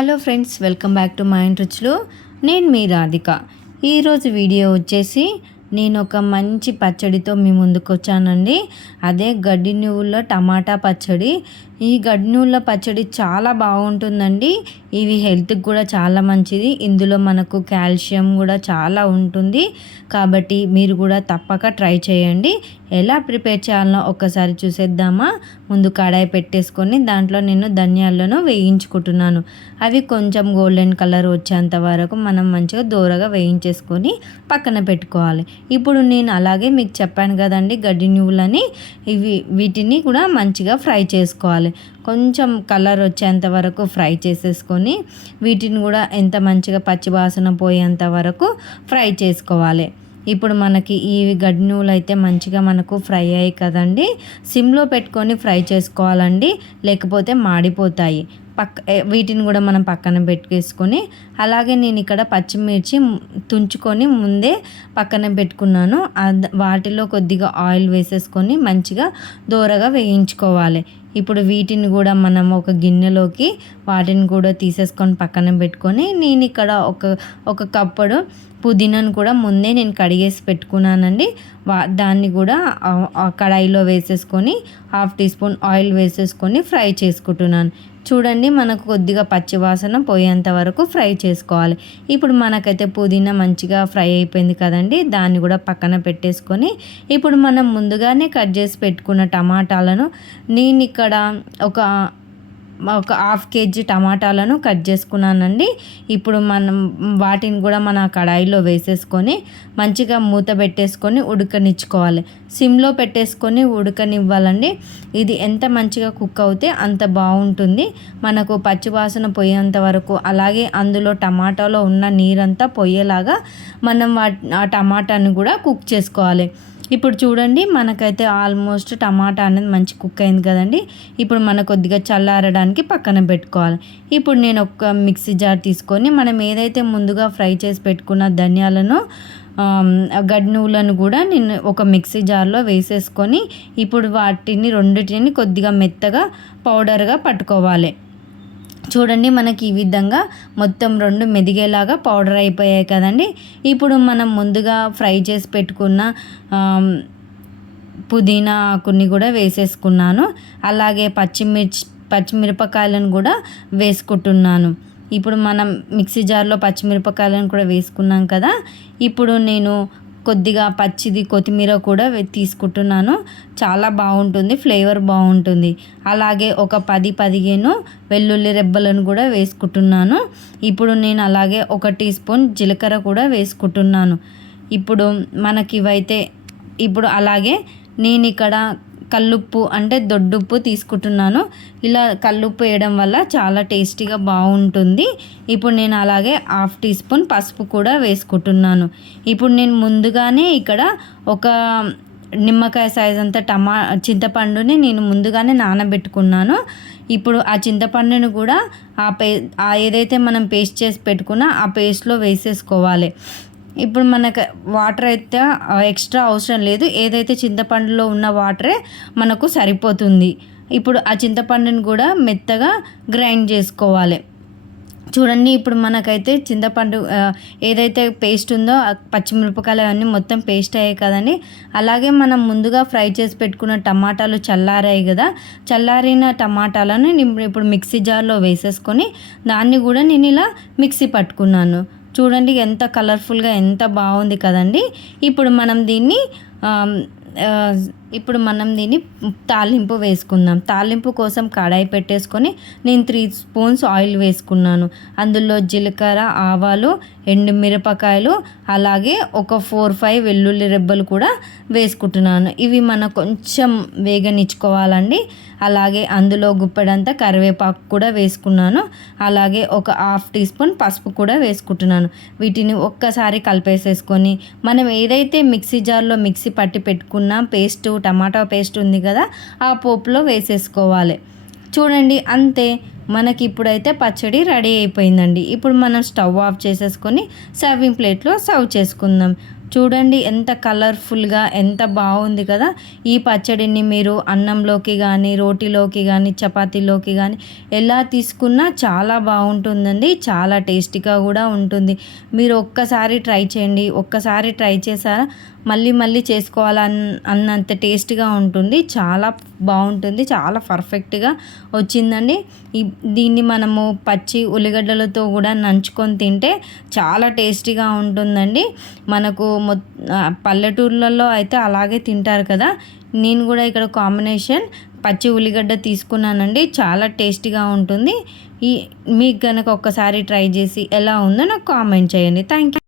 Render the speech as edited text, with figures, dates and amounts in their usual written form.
Hello friends, welcome back to మా ఇంటి రుచులు. నేను మీ రాధిక. ఈరోజు వీడియో వచ్చేసి నేను ఒక మంచి పచ్చడితో మీ ముందుకు వచ్చానండి. అదే గడ్డి నువ్వుల టమాటా పచ్చడి. ఈ గడ్డి నువ్వుల పచ్చడి చాలా బాగుంటుందండి. ఇవి హెల్త్కి కూడా చాలా మంచిది. ఇందులో మనకు కాల్షియం కూడా చాలా ఉంటుంది. కాబట్టి మీరు కూడా తప్పక ట్రై చేయండి. ఎలా ప్రిపేర్ చేయాలనో ఒక్కసారి చూసేద్దామా. ముందు కడాయి పెట్టేసుకొని దాంట్లో నేను ధనియాలను వేయించుకుంటున్నాను. అవి కొంచెం గోల్డెన్ కలర్ వచ్చేంత వరకు మనం మంచిగా దూరగా వేయించేసుకొని పక్కన పెట్టుకోవాలి. ఇప్పుడు నేను అలాగే మీకు చెప్పాను కదండి, గడ్డి నువ్వులని వీటిని కూడా మంచిగా ఫ్రై చేసుకోవాలి. కొంచెం కలర్ వచ్చేంత వరకు ఫ్రై చేసేసుకొని వీటిని కూడా ఎంత మంచిగా పచ్చి వాసన పోయేంత వరకు ఫ్రై చేసుకోవాలి. ఇప్పుడు మనకి ఈ గడ్డి నువ్వులు అయితే మంచిగా మనకు ఫ్రై అయ్యాయి కదండి. సిమ్లో పెట్టుకొని ఫ్రై చేసుకోవాలండి, లేకపోతే మాడిపోతాయి. వీటిని కూడా మనం పక్కన పెట్టేసుకొని, అలాగే నేను ఇక్కడ పచ్చిమిర్చి తుంచుకొని ముందే పక్కన పెట్టుకున్నాను. వాటిలో కొద్దిగా ఆయిల్ వేసేసుకొని మంచిగా దోరగా వేయించుకోవాలి. ఇప్పుడు వీటిని కూడా మనం ఒక గిన్నెలోకి వాటిని కూడా తీసేసుకొని పక్కన పెట్టుకొని, నేను ఇక్కడ ఒక కప్పుడు పుదీనాను కూడా ముందే నేను కడిగేసి పెట్టుకున్నానండి. దాన్ని కూడా కడాయిలో వేసేసుకొని 1/2 టీ స్పూన్ ఆయిల్ వేసేసుకొని ఫ్రై చేసుకుంటున్నాను. చూడండి, మనకు కొద్దిగా పచ్చివాసన పోయేంత వరకు ఫ్రై చేసుకోవాలి. ఇప్పుడు మనకైతే పుదీనా మంచిగా ఫ్రై అయిపోయింది కదండి. దాన్ని కూడా పక్కన పెట్టేసుకొని, ఇప్పుడు మనం ముందుగానే కట్ చేసి పెట్టుకున్న టమాటాలను నేను ఇక్కడ ఒక 1/2 కేజీ టమాటాలను కట్ చేసుకున్నానండి. ఇప్పుడు మనం వాటిని కూడా మన కడాయిలో వేసేసుకొని మంచిగా మూత పెట్టేసుకొని ఉడకనిచ్చుకోవాలి. సిమ్లో పెట్టేసుకొని ఉడకనివ్వాలండి. ఇది ఎంత మంచిగా కుక్ అవుతే అంత బాగుంటుంది. మనకు పచ్చివాసన పోయేంత వరకు, అలాగే అందులో టమాటాలో ఉన్న నీరంతా పోయేలాగా మనం ఆ టమాటాని కూడా కుక్ చేసుకోవాలి. ఇప్పుడు చూడండి, మనకైతే ఆల్మోస్ట్ టమాటా అనేది మంచి కుక్ అయింది కదండి. ఇప్పుడు మనకు కొద్దిగా చల్లారడానికి పక్కన పెట్టుకోవాలి. ఇప్పుడు నేను ఒక మిక్సీ జార్ తీసుకొని మనం ఏదైతే ముందుగా ఫ్రై చేసి పెట్టుకున్న ధనియాలను గడ్డి నువ్వులను కూడా నేను ఒక మిక్సీ జార్లో వేసేసుకొని, ఇప్పుడు వాటిని రెండింటిని కొద్దిగా మెత్తగా పౌడర్గా పట్టుకోవాలి. చూడండి, మనకి ఈ విధంగా మొత్తం 2 మెదిగేలాగా పౌడర్ అయిపోయాయి కదండి. ఇప్పుడు మనం ముందుగా ఫ్రై చేసి పెట్టుకున్న పుదీనా ఆకుని కూడా వేసేసుకున్నాను. అలాగే పచ్చిమిరపకాయలను కూడా వేసుకుంటున్నాను. ఇప్పుడు మనం మిక్సీ జార్లో పచ్చిమిరపకాయలను కూడా వేసుకున్నాం కదా. ఇప్పుడు నేను కొద్దిగా పచ్చిది కొత్తిమీర కూడా తీసుకుంటున్నాను. చాలా బాగుంటుంది, ఫ్లేవర్ బాగుంటుంది. అలాగే ఒక 10-15 వెల్లుల్లి రెబ్బలను కూడా వేసుకుంటున్నాను. ఇప్పుడు నేను అలాగే 1 టీ స్పూన్ జీలకర్ర కూడా వేసుకుంటున్నాను. ఇప్పుడు మనకి ఇవైతే ఇప్పుడు అలాగే నేను ఇక్కడ కల్లుప్పు అంటే దొడ్డుప్పు తీసుకుంటున్నాను. ఇలా కల్లుప్పు వేయడం వల్ల చాలా టేస్టీగా బాగుంటుంది. ఇప్పుడు నేను అలాగే 1/2 టీ స్పూన్ పసుపు కూడా వేసుకుంటున్నాను. ఇప్పుడు నేను ముందుగానే ఇక్కడ ఒక నిమ్మకాయ సైజ్ అంత చింతపండుని నేను ముందుగానే నానబెట్టుకున్నాను. ఇప్పుడు ఆ చింతపండుని కూడా ఏదైతే మనం పేస్ట్ చేసి పెట్టుకున్నా ఆ పేస్ట్లో వేసేసుకోవాలి. ఇప్పుడు మనకు వాటర్ అయితే ఎక్స్ట్రా అవసరం లేదు. ఏదైతే చింతపండులో ఉన్న వాటరే మనకు సరిపోతుంది. ఇప్పుడు ఆ చింతపండుని కూడా మెత్తగా గ్రైండ్ చేసుకోవాలి. చూడండి, ఇప్పుడు మనకైతే చింతపండు ఏదైతే పేస్ట్ ఉందో పచ్చిమిరపకాయలు అవన్నీ మొత్తం పేస్ట్ అయ్యాయి కదండి. అలాగే మనం ముందుగా ఫ్రై చేసి పెట్టుకున్న టమాటాలు చల్లారాయి కదా. చల్లారిన టమాటాలను ఇప్పుడు మిక్సీ జార్లో వేసేసుకొని దాన్ని కూడా నేను ఇలా మిక్సీ పట్టుకున్నాను. చూడండి, ఎంత కలర్ఫుల్గా ఎంత బాగుంది కదండి. ఇప్పుడు మనం దీన్ని తాలింపు వేసుకుందాం. తాలింపు కోసం కడాయి పెట్టేసుకొని నేను 3 స్పూన్స్ ఆయిల్ వేసుకున్నాను. అందులో జీలకర్ర, ఆవాలు, ఎండుమిరపకాయలు, అలాగే ఒక 4-5 వెల్లుల్లి రెబ్బలు కూడా వేసుకుంటున్నాను. ఇవి మనం కొంచెం వేగనిచ్చుకోవాలండి. అలాగే అందులో గుప్పెడంతా కరివేపాకు కూడా వేసుకున్నాను. అలాగే ఒక 1/2 టీ స్పూన్ పసుపు కూడా వేసుకుంటున్నాను. వీటిని ఒక్కసారి కలిపేసేసుకొని మనం ఏదైతే మిక్సీ జార్లో మిక్సీ పట్టి పెట్టుకున్న టమాటా పేస్ట్ ఉంది కదా, ఆ పోపులో వేసేసుకోవాలి. చూడండి, అంతే. మనకి ఇప్పుడైతే పచ్చడి రెడీ అయిపోయిందండి. ఇప్పుడు మనం స్టవ్ ఆఫ్ చేసేసుకొని సర్వింగ్ ప్లేట్లో సర్వ్ చేసుకుందాం. చూడండి ఎంత కలర్ఫుల్గా ఎంత బాగుంది కదా. ఈ పచ్చడిని మీరు అన్నంలోకి కానీ, రోటీలోకి కానీ, చపాతీలోకి కానీ ఎలా తీసుకున్నా చాలా బాగుంటుందండి. చాలా టేస్టీగా కూడా ఉంటుంది. మీరు ఒక్కసారి ట్రై చేయండి. ఒక్కసారి ట్రై చేశారా మళ్ళీ మళ్ళీ అన్నంత టేస్ట్గా ఉంటుంది. చాలా బాగుంటుంది. చాలా పర్ఫెక్ట్గా వచ్చిందండి. దీన్ని మనము పచ్చి ఉల్లిగడ్డలతో కూడా నంచుకొని తింటే చాలా టేస్టీగా ఉంటుందండి. మనకు పల్లెటూర్లలో అయితే అలాగే తింటారు కదా. నేను కూడా ఇక్కడ కాంబినేషన్ పచ్చి ఉల్లిగడ్డ తీసుకున్నానండి. చాలా టేస్టీగా ఉంటుంది. మీకు కనుక ఒక్కసారి ట్రై చేసి ఎలా ఉందో నాకు కామెంట్ చేయండి. Thank you.